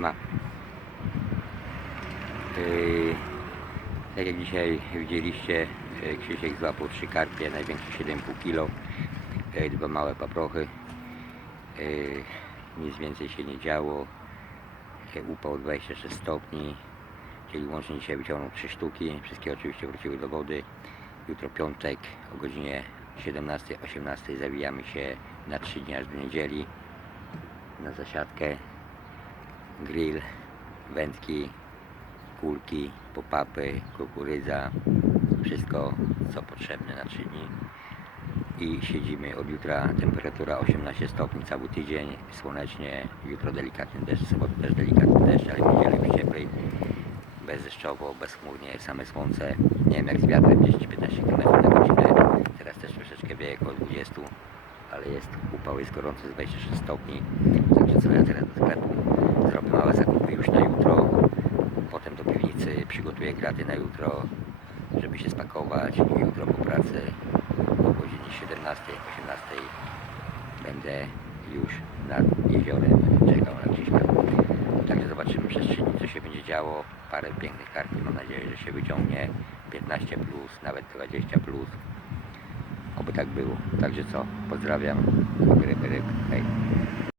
Siema. Yy, tak jak dzisiaj widzieliście, yy, Krzysiek złapał trzy karpie, największe 7,5 kg, yy, dwa małe paprochy. Yy, nic więcej się nie działo. Yy, upał 26 stopni, czyli łącznie dzisiaj wyciągnął 3 sztuki. Wszystkie oczywiście wróciły do wody. Jutro piątek o godzinie 17-18 zawijamy się na 3 dni aż do niedzieli na zasiadkę grill, wędki, kulki, popapy, kukurydza, wszystko co potrzebne na 3 dni. I siedzimy od jutra, temperatura 18 stopni cały tydzień, słonecznie, jutro delikatny deszcz, sobotę też delikatny deszcz, ale w niedzielę już cieplej, bezdeszczowo, bezchmurnie, same słońce, nie wiem jak z wiatrem, 10-15 km na godzinę, teraz też troszeczkę wieje około 20, ale jest upał, jest gorąco, jest 26 stopni, także co ja teraz do sklepu zrobię małe zakupy już na jutro, potem do piwnicy przygotuję graty na jutro, żeby się spakować i jutro po pracy o godzinie 17, 18 będę już nad jeziorem czekał na Krzyśka. Także zobaczymy przez 3 dni co się będzie działo. Parę pięknych karpi mam nadzieję, że się wyciągnie 15 plus, nawet 20 plus. Tak było. Także co, pozdrawiam. Ryby, ryb, hej.